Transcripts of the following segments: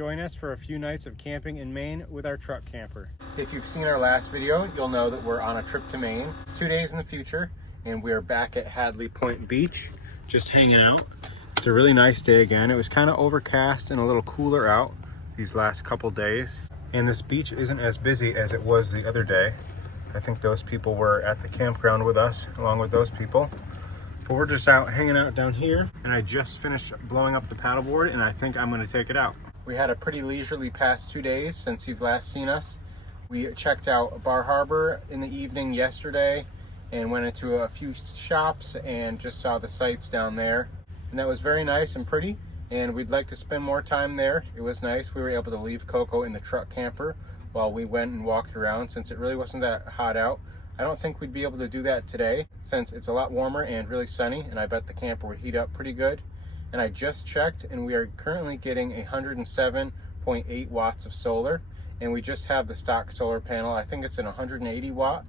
Join us for a few nights of camping in Maine with our truck camper. If you've seen our last video, you'll know that we're on a trip to Maine. It's 2 days in the future, and we're back at Hadley Point Beach, just hanging out. It's a really nice day again. It was kind of overcast and a little cooler out these last couple days. And this beach isn't as busy as it was the other day. I think those people were at the campground with us, along with those people. But we're just out hanging out down here, and I just finished blowing up the paddleboard, and I think I'm gonna take it out. We had a pretty leisurely past 2 days since you've last seen us. We checked out Bar Harbor in the evening yesterday and went into a few shops and just saw the sights down there. And that was very nice and pretty, and we'd like to spend more time there. It was nice. We were able to leave Coco in the truck camper while we went and walked around since it really wasn't that hot out. I don't think we'd be able to do that today since it's a lot warmer and really sunny, and I bet the camper would heat up pretty good. And I just checked, and we are currently getting 107.8 watts of solar, and we just have the stock solar panel. I think it's an 180 watt.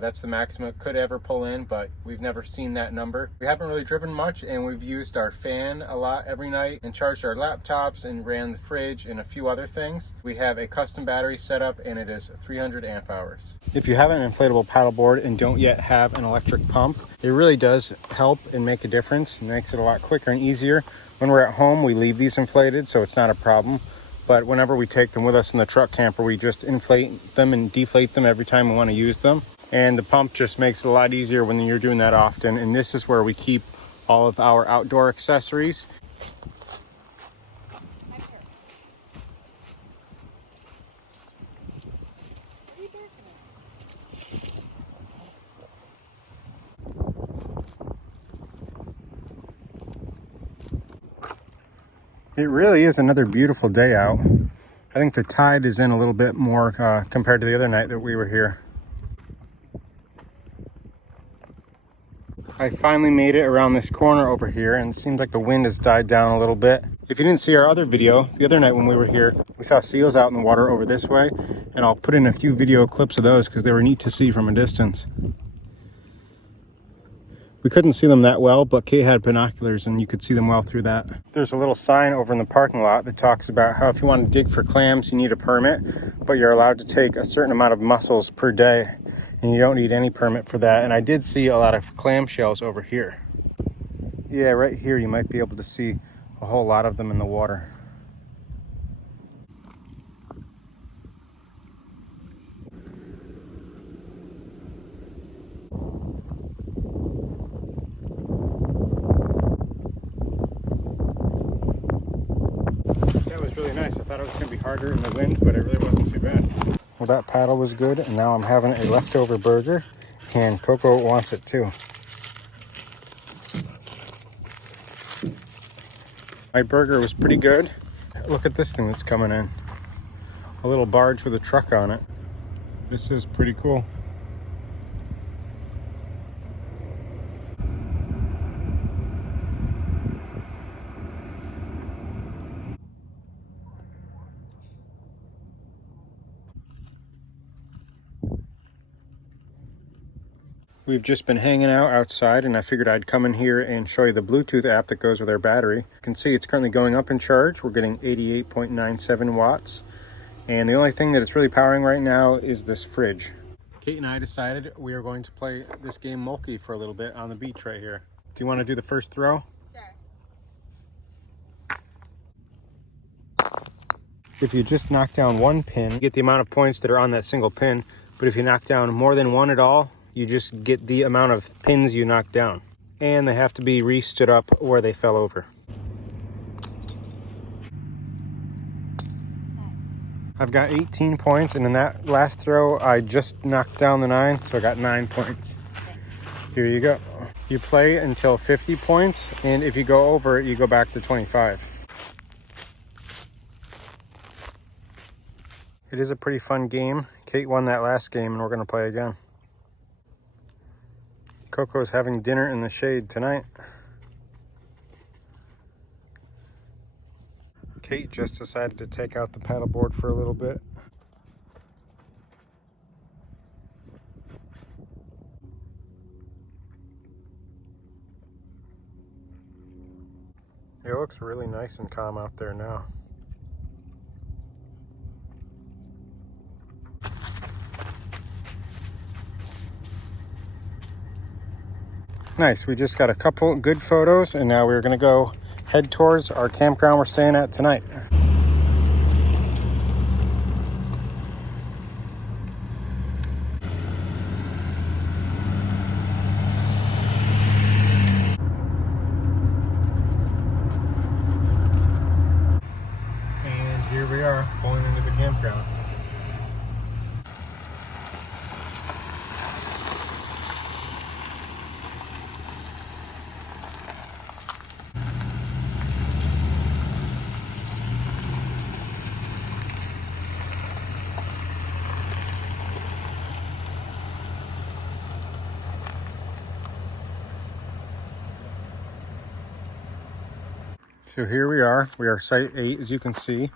That's the maximum it could ever pull in, but we've never seen that number. We haven't really driven much, and we've used our fan a lot every night and charged our laptops and ran the fridge and a few other things. We have a custom battery set up, and it is 300 amp hours. If you have an inflatable paddleboard and don't yet have an electric pump, it really does help and make a difference. It makes it a lot quicker and easier. When we're at home, we leave these inflated, so it's not a problem. But whenever we take them with us in the truck camper, we just inflate them and deflate them every time we want to use them. And the pump just makes it a lot easier when you're doing that often. And this is where we keep all of our outdoor accessories. It really is another beautiful day out. I think the tide is in a little bit more compared to the other night that we were here. I finally made it around this corner over here, and it seems like the wind has died down a little bit. If you didn't see our other video, the other night when we were here, we saw seals out in the water over this way, and I'll put in a few video clips of those because they were neat to see from a distance. We couldn't see them that well, but Kate had binoculars and you could see them well through that. There's a little sign over in the parking lot that talks about how if you want to dig for clams, you need a permit, but you're allowed to take a certain amount of mussels per day, and you don't need any permit for that. And I did see a lot of clam shells over here. Yeah, right here you might be able to see a whole lot of them in the water. That was really nice. I thought it was going to be harder in the wind, but it really wasn't too bad. Well, that paddle was good, and now I'm having a leftover burger, and Coco wants it too. My burger was pretty good. Look at this thing that's coming in. A little barge with a truck on it. This is pretty cool. We've just been hanging out outside, and I figured I'd come in here and show you the Bluetooth app that goes with our battery. You can see it's currently going up in charge. We're getting 88.97 watts. And the only thing that it's really powering right now is this fridge. Kate and I decided we are going to play this game Mulkey for a little bit on the beach right here. Do you want to do the first throw? Sure. If you just knock down one pin, you get the amount of points that are on that single pin. But if you knock down more than one at all, you just get the amount of pins you knock down. And they have to be re-stood up where they fell over. I've got 18 points, and in that last throw, I just knocked down the 9, so I got 9 points. Here you go. You play until 50 points, and if you go over it, you go back to 25. It is a pretty fun game. Kate won that last game, and we're going to play again. Coco's having dinner in the shade tonight. Kate just decided to take out the paddleboard for a little bit. It looks really nice and calm out there now. Nice. We just got a couple good photos, and now we're gonna go head towards our campground we're staying at tonight. And here we are, pulling into the campground. So here we are site 8, as you can see.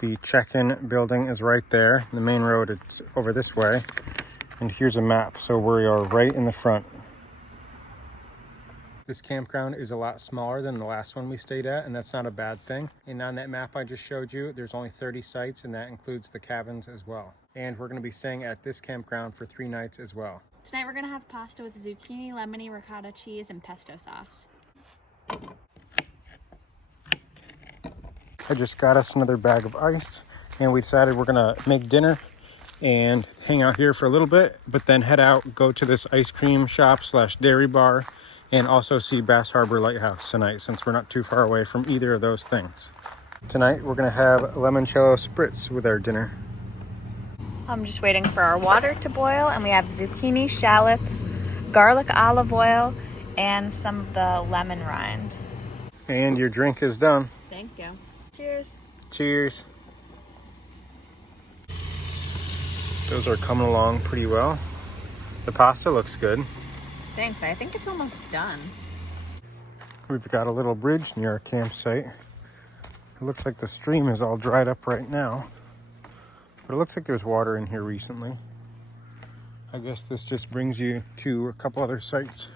The check-in building is right there. The main road is over this way. And here's a map, so we are right in the front. This campground is a lot smaller than the last one we stayed at, and that's not a bad thing. And on that map I just showed you, there's only 30 sites, and that includes the cabins as well. And we're gonna be staying at this campground for 3 nights as well. Tonight we're gonna have pasta with zucchini, lemony, ricotta cheese, and pesto sauce. I just got us another bag of ice, and we decided we're gonna make dinner and hang out here for a little bit, but then head out, go to this ice cream shop slash dairy bar, and also see Bass Harbor Lighthouse tonight, since we're not too far away from either of those things. Tonight we're gonna have limoncello spritz with our dinner. I'm just waiting for our water to boil, and we have zucchini, shallots, garlic olive oil, and some of the lemon rind. And your drink is done. Thank you. Cheers. Cheers. Those are coming along pretty well. The pasta looks good. Thanks. I think it's almost done. We've got a little bridge near our campsite. It looks like the stream is all dried up right now, but it looks like there's water in here recently. I guess this just brings you to a couple other sites.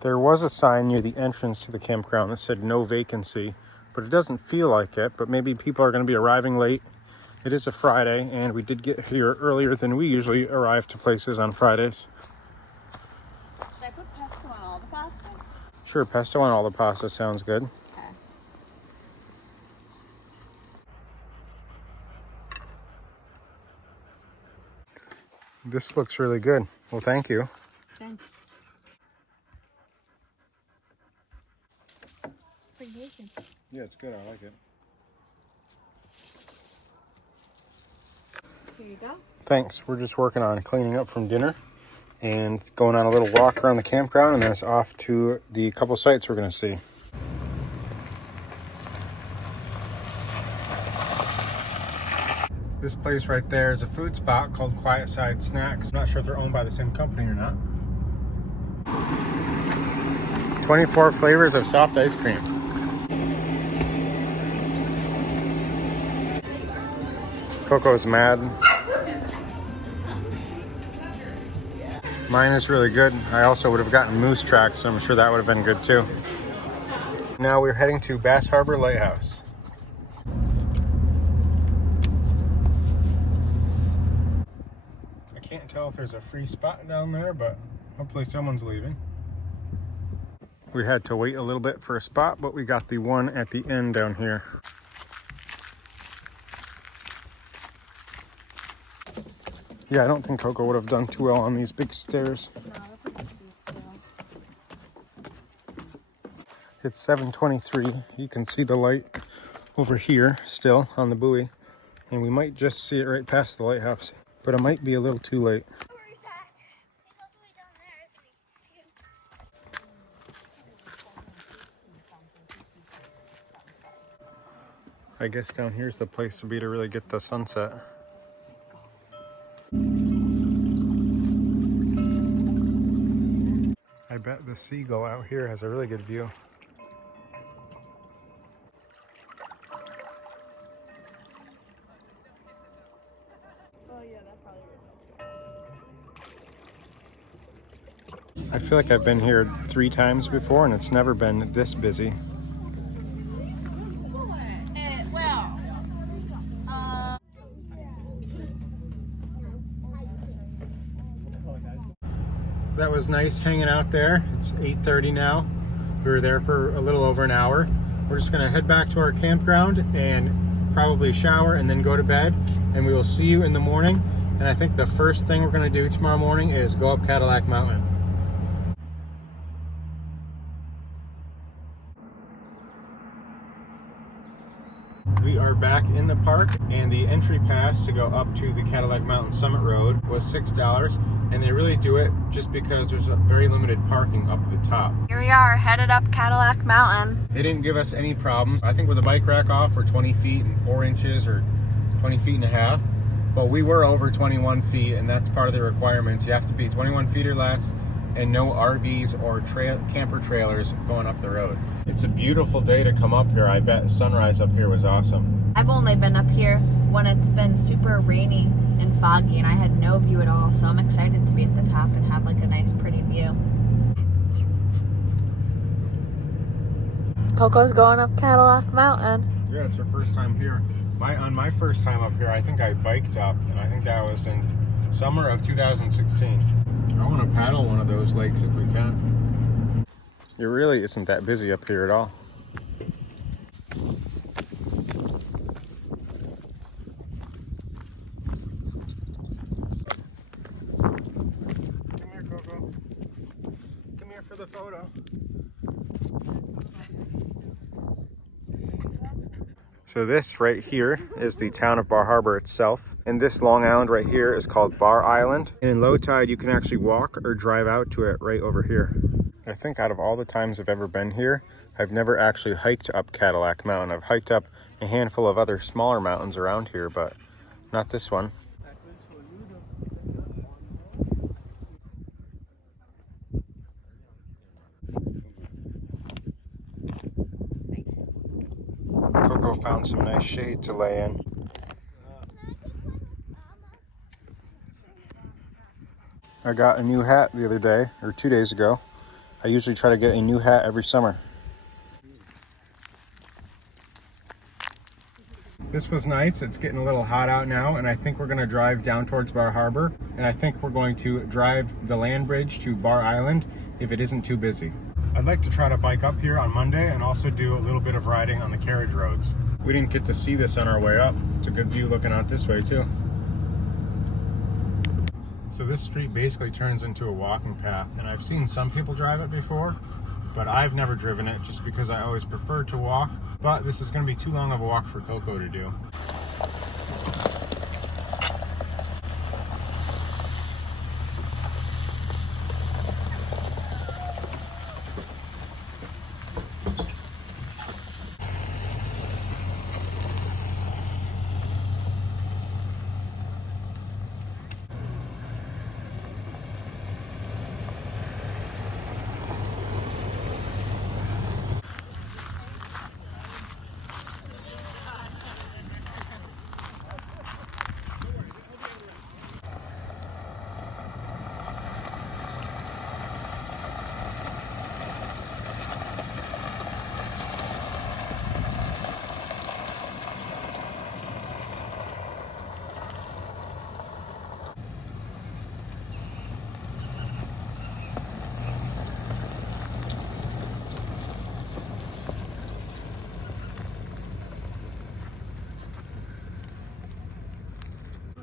There was a sign near the entrance to the campground that said no vacancy, but it doesn't feel like it, but maybe people are going to be arriving late. It is a Friday, and we did get here earlier than we usually arrive to places on Fridays. Should I put pesto on all the pasta? Sure, pesto on all the pasta sounds good. Okay. This looks really good. Well, thank you. Thanks. Pretty bacon. Yeah, it's good. I like it. Here you go. Thanks. We're just working on cleaning up from dinner and going on a little walk around the campground, and then it's off to the couple sites we're going to see. This place right there is a food spot called Quiet Side Snacks. I'm not sure if they're owned by the same company or not. 24 flavors of soft ice cream. Coco's mad. Mine is really good. I also would have gotten moose tracks, so I'm sure that would have been good too. Now we're heading to Bass Harbor Lighthouse. I can't tell if there's a free spot down there, but hopefully someone's leaving. We had to wait a little bit for a spot, but we got the one at the end down here. Yeah, I don't think Coco would have done too well on these big stairs. It's 7:23. You can see the light over here still on the buoy, and we might just see it right past the lighthouse, but it might be a little too late. I guess down here's the place to be to really get the sunset. I bet the seagull out here has a really good view. Oh yeah, that's probably good. I feel like I've been here 3 times before, and it's never been this busy. that was nice hanging out there. It's 8:30 now. We were there for a little over an hour. We're just gonna head back to our campground and probably shower and then go to bed, and we will see you in the morning. And I think the first thing we're gonna do tomorrow morning is go up Cadillac Mountain. We are back in the park, and the entry pass to go up to the Cadillac Mountain Summit Road was $6, and they really do it just because there's a very limited parking up the top. Here we are, headed up Cadillac Mountain. They didn't give us any problems. I think with the bike rack off, we're 20 feet and 4 inches or 20 feet and a half, but we were over 21 feet, and that's part of the requirements. You have to be 21 feet or less, and no RVs or camper trailers going up the road. It's a beautiful day to come up here. I bet sunrise up here was awesome. I've only been up here when it's been super rainy and foggy, and I had no view at all, so I'm excited to be at the top and have like a nice pretty view. Coco's going up Cadillac Mountain. Yeah, it's her first time here. On my first time up here, I think I biked up, and I think that was in summer of 2016. I want to paddle one of those lakes if we can. It really isn't that busy up here at all. Come here, Coco. Come here for the photo. So this right here is the town of Bar Harbor itself. And this Long Island right here is called Bar Island. And in low tide, you can actually walk or drive out to it right over here. I think out of all the times I've ever been here, I've never actually hiked up Cadillac Mountain. I've hiked up a handful of other smaller mountains around here, but not this one. Coco found some nice shade to lay in. I got a new hat the other day, or 2 days ago. I usually try to get a new hat every summer. This was nice. It's getting a little hot out now, and I think we're gonna drive down towards Bar Harbor, and I think we're going to drive the land bridge to Bar Island if it isn't too busy. I'd like to try to bike up here on Monday and also do a little bit of riding on the carriage roads. We didn't get to see this on our way up. It's a good view looking out this way too. So this street basically turns into a walking path, and I've seen some people drive it before, but I've never driven it just because I always prefer to walk. But this is going to be too long of a walk for Coco to do.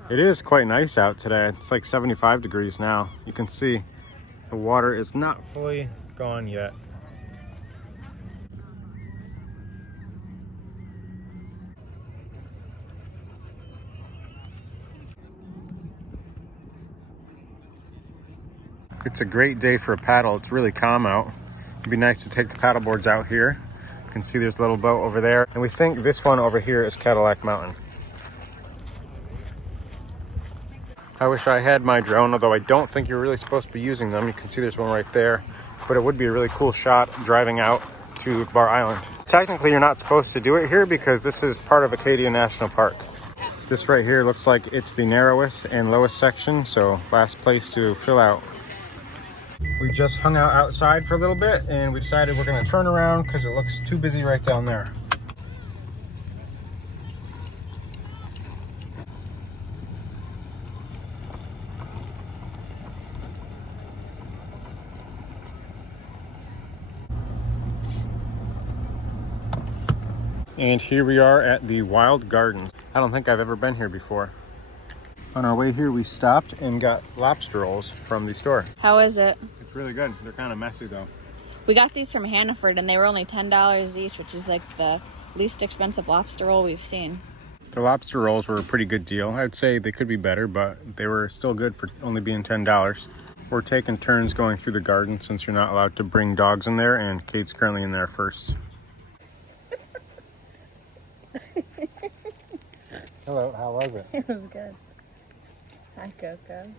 It is quite nice out today. It's like 75 degrees now. You can see the water is not fully gone yet. It's a great day for a paddle. It's really calm out. It'd be nice to take the paddle boards out here. You can see there's a little boat over there. And we think this one over here is Cadillac Mountain. I wish I had my drone, although I don't think you're really supposed to be using them. You can see there's one right there, but it would be a really cool shot driving out to Bar Island. Technically, you're not supposed to do it here because this is part of Acadia National Park. This right here looks like it's the narrowest and lowest section, so last place to fill out. We just hung out outside for a little bit, and we decided we're gonna turn around because it looks too busy right down there. And here we are at the Wild Gardens. I don't think I've ever been here before. On our way here, we stopped and got lobster rolls from the store. How is it? It's really good. They're kind of messy though. We got these from Hannaford and they were only $10 each, which is like the least expensive lobster roll we've seen. The lobster rolls were a pretty good deal. I'd say they could be better, but they were still good for only being $10. We're taking turns going through the garden since you're not allowed to bring dogs in there, and Kate's currently in there first. Hello, how was it? It was good. Hi, Coco.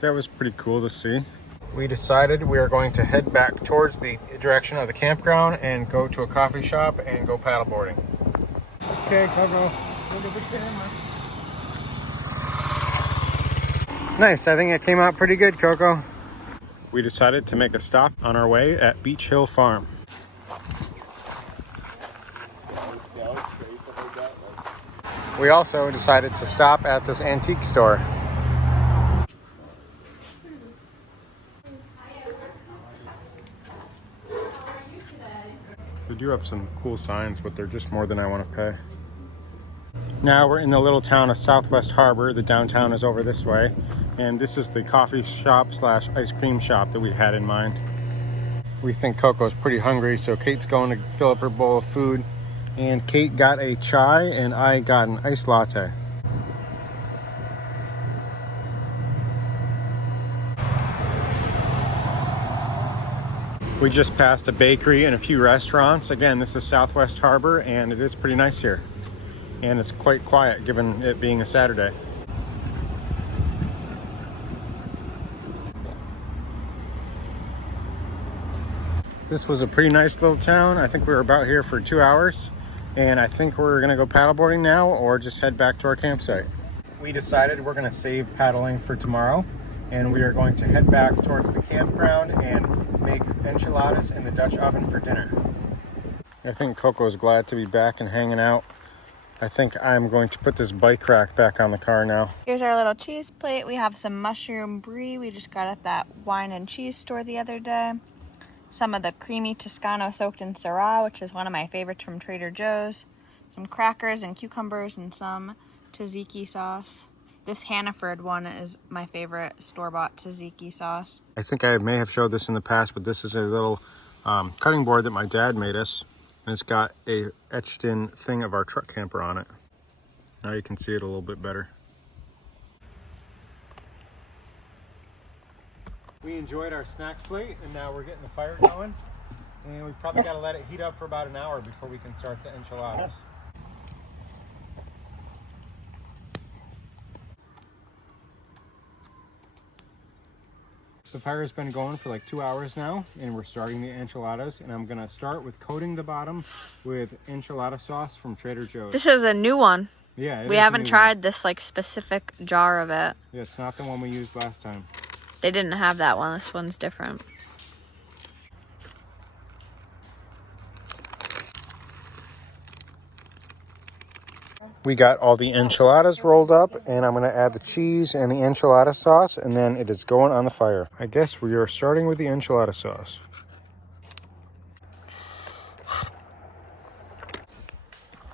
That was pretty cool to see. We decided we are going to head back towards the direction of the campground and go to a coffee shop and go paddleboarding. Okay, Coco. Look at the camera. Nice, I think it came out pretty good, Coco. We decided to make a stop on our way at Beach Hill Farm. We also decided to stop at this antique store. They do have some cool signs, but they're just more than I want to pay. Now we're in the little town of Southwest Harbor. The downtown is over this way. And this is the coffee shop slash ice cream shop that we had in mind. We think Coco's pretty hungry, so Kate's going to fill up her bowl of food. And Kate got a chai and I got an iced latte. We just passed a bakery and a few restaurants. Again, this is Southwest Harbor and it is pretty nice here. And it's quite quiet given it being a Saturday. This was a pretty nice little town. I think we were about here for 2 hours. And I think we're gonna go paddleboarding now or just head back to our campsite. We decided we're gonna save paddling for tomorrow. And we are going to head back towards the campground and make enchiladas in the Dutch oven for dinner. I think Coco's glad to be back and hanging out. I think I'm going to put this bike rack back on the car now. Here's our little cheese plate. We have some mushroom brie we just got at that wine and cheese store the other day. Some of the creamy Toscano soaked in Syrah, which is one of my favorites from Trader Joe's. Some crackers and cucumbers and some tzatziki sauce. This Hannaford one is my favorite store-bought tzatziki sauce. I think I may have showed this in the past, but this is a little cutting board that my dad made us. And it's got a etched in thing of our truck camper on it. Now you can see it a little bit better. We enjoyed our snack plate and now we're getting the fire going. And we've probably got to let it heat up for about an hour before we can start the enchiladas. The fire's been going for like 2 hours now and we're starting the enchiladas, and I'm gonna start with coating the bottom with enchilada sauce from Trader Joe's. This is a new one. Yeah, we haven't tried this like specific jar of it. Yeah, it's not the one we used last time. They didn't have that one. This one's different. We got all the enchiladas rolled up, and I'm gonna add the cheese and the enchilada sauce, and then it is going on the fire. I guess we are starting with the enchilada sauce.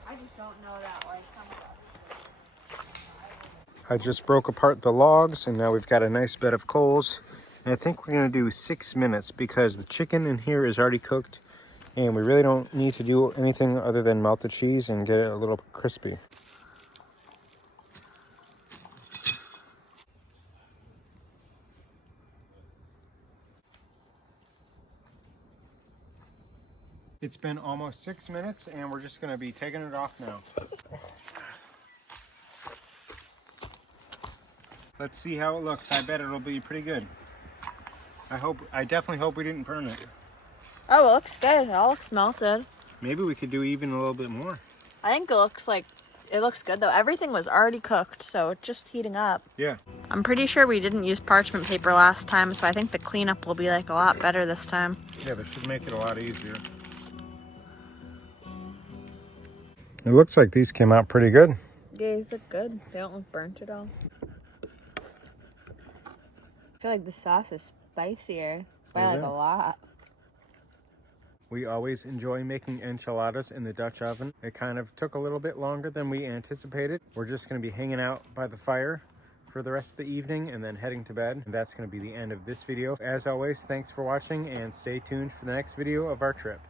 I just don't know that like. I just broke apart the logs, and now we've got a nice bed of coals. And I think we're gonna do 6 minutes because the chicken in here is already cooked, and we really don't need to do anything other than melt the cheese and get it a little crispy. It's been almost 6 minutes and we're just gonna be taking it off now. Let's see how it looks. I bet it'll be pretty good. I definitely hope we didn't burn it. Oh, it looks good. It all looks melted. Maybe we could do even a little bit more. I think it looks like It looks good though. Everything was already cooked, so it's just heating up. Yeah. I'm pretty sure we didn't use parchment paper last time, so I think the cleanup will be like a lot better this time. Yeah, this should make it a lot easier. It looks like these came out pretty good. These look good. They don't look burnt at all. I feel like the sauce is spicier by like a lot. We always enjoy making enchiladas in the Dutch oven. It kind of took a little bit longer than we anticipated. We're just going to be hanging out by the fire for the rest of the evening and then heading to bed. And that's going to be the end of this video. As always, thanks for watching and stay tuned for the next video of our trip.